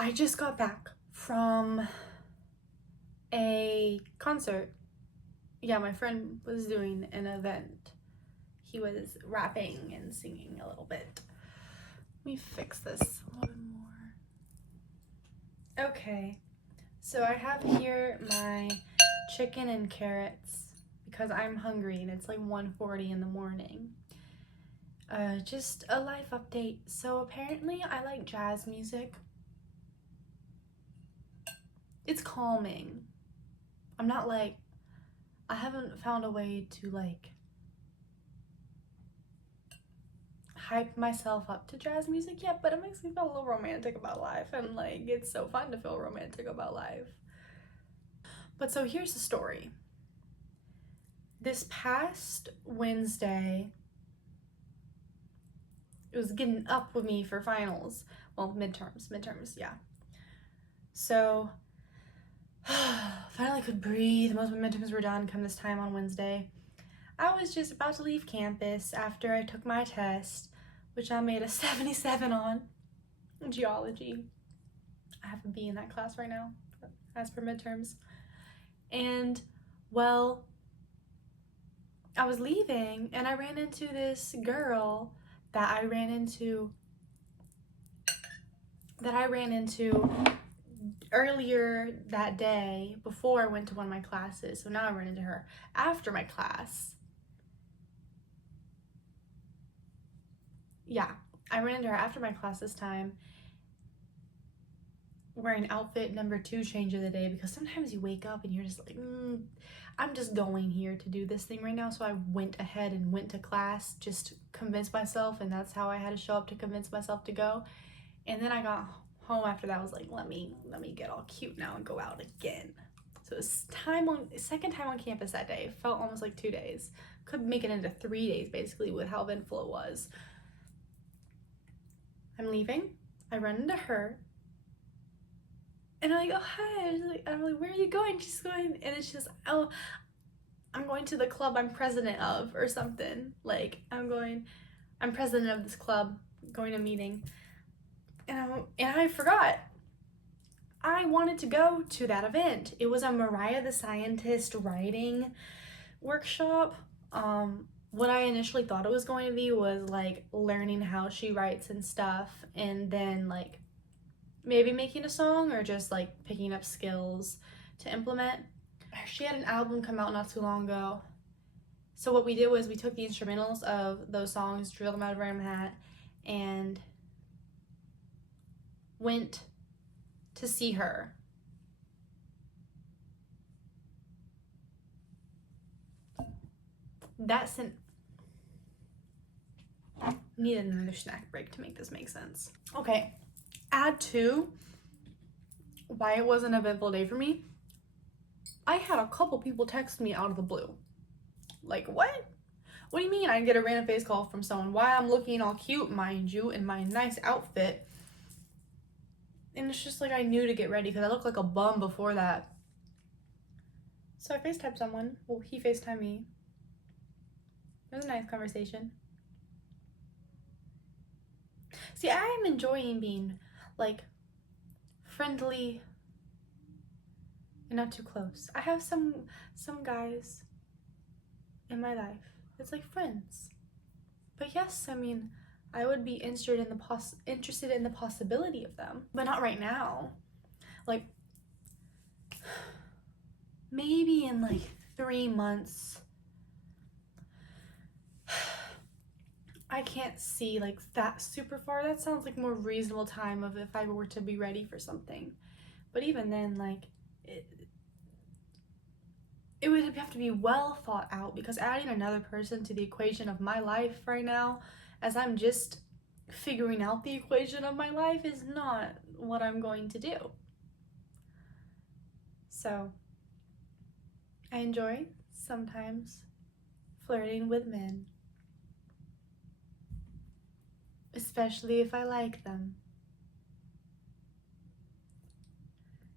I just got back from a concert. Yeah, my friend was doing an event. He was rapping and singing a little bit. Let me fix this a little bit more. Okay, so I have here my chicken and carrots because I'm hungry and it's like 1:40 in the morning. Just a life update. So apparently I like jazz music. It's calming. I'm not like, I haven't found a way to like hype myself up to jazz music yet, but it makes me feel a little romantic about life, and like it's so fun to feel romantic about life. But so here's the story. This past Wednesday, it was getting up with me for finals. Well, midterms, yeah. So finally could breathe. Most of my midterms were done come this time on Wednesday. I was just about to leave campus after I took my test, which I made a 77 on. Geology. I have a B in that class right now, as per midterms. And, well, I was leaving and I ran into this girl that I ran into earlier that day before I went to one of my classes. So now I ran into her after my class. Yeah, I ran into her after my class this time, wearing outfit number 2 change of the day, because sometimes you wake up and you're just like, I'm just going here to do this thing right now. So I went ahead and went to class just to convince myself, and that's how I had to show up to convince myself to go. And then I got home after that. I was like, let me get all cute now and go out again. So it was second time on campus that day. It felt almost like 2 days. Could make it into 3 days basically with how eventful it was. I'm leaving. I run into her. And I'm like, oh, hi. I'm like, where are you going? She's going, and then she's, oh, I'm going to the club I'm president of, or something. Like, I'm president of this club, going to a meeting. And I forgot. I wanted to go to that event. It was a Mariah the Scientist writing workshop. What I initially thought it was going to be was like learning how she writes and stuff, and then like maybe making a song or just like picking up skills to implement. She had an album come out not too long ago. So what we did was we took the instrumentals of those songs, drilled them out of a random hat, and went to see her. Needed another snack break to make this make sense. Okay, add to why it was an eventful day for me. I had a couple people text me out of the blue. Like, what? What do you mean I get a random face call from someone while I'm looking all cute, mind you, in my nice outfit? And it's just like I knew to get ready because I looked like a bum before that. So I FaceTimed someone. Well, he FaceTimed me. It was a nice conversation. See, I am enjoying being like friendly and not too close. I have some guys in my life. It's like friends. But yes, I mean, I would be interested in the possibility of them, but not right now. Like maybe in like 3 months. I can't see like that super far. That sounds like more reasonable time of if I were to be ready for something. But even then, like it would have to be well thought out, because adding another person to the equation of my life right now, as I'm just figuring out the equation of my life, is not what I'm going to do. So I enjoy sometimes flirting with men, especially if I like them.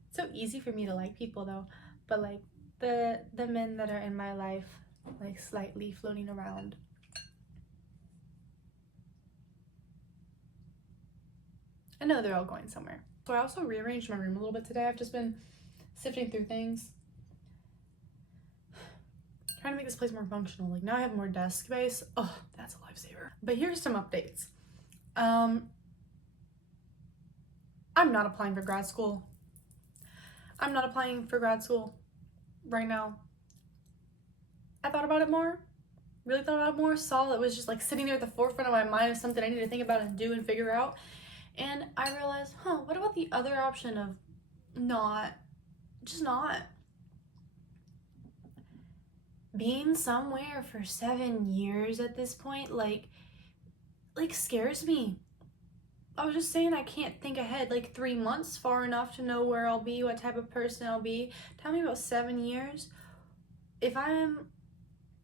It's so easy for me to like people though, but like the men that are in my life, like slightly floating around. I know they're all going somewhere. So I also rearranged my room a little bit today. I've just been sifting through things, trying to make this place more functional. Like now I have more desk space. Oh, that's a lifesaver. But here's some updates. I'm not applying for grad school. I'm not applying for grad school right now. I thought about it more, really thought about it more, saw it was just like sitting there at the forefront of my mind as something I need to think about and do and figure out. And I realized, what about the other option of not being somewhere for 7 years at this point, like scares me. I was just saying I can't think ahead like 3 months far enough to know where I'll be, what type of person I'll be. Tell me about 7 years. If I'm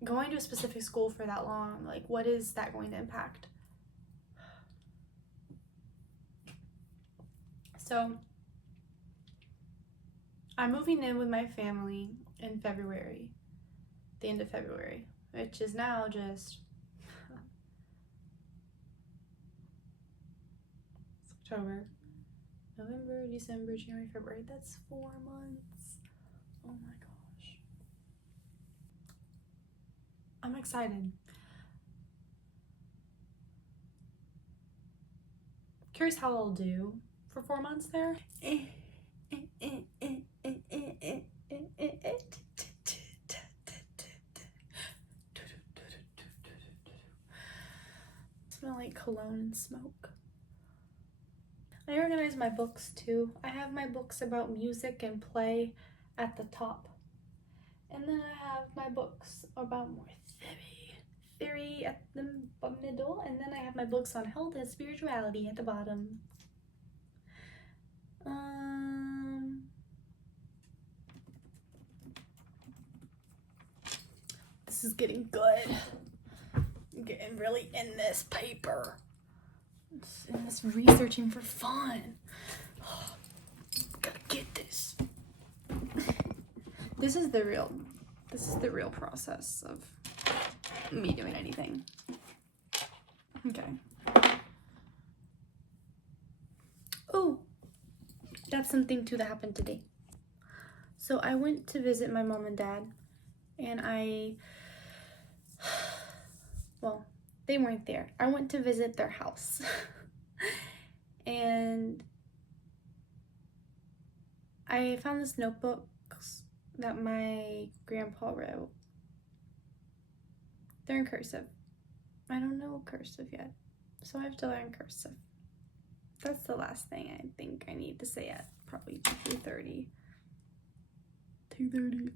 going to a specific school for that long, like what is that going to impact? So I'm moving in with my family in February, the end of February, which is now just October, November, December, January, February. That's 4 months. Oh my gosh. I'm excited. Curious how I'll do for 4 months there. Smell like cologne and smoke. I organize my books too. I have my books about music and play at the top. And then I have my books about more theory at the middle. And then I have my books on health and spirituality at the bottom. This is getting good. I'm getting really in this paper. In this researching for fun. Gotta get this. This is the real process of me doing anything. Okay. Oh, that's something too that happened today. So I went to visit my mom and dad, and well, they weren't there. I went to visit their house. And I found this notebooks that my grandpa wrote. They're in cursive. I don't know cursive yet, so I have to learn cursive. That's the last thing I think I need to say at probably 2:30. 2:30.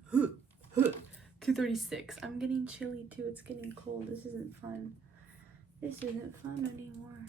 2:36. I'm getting chilly too. It's getting cold. This isn't fun. This isn't fun anymore.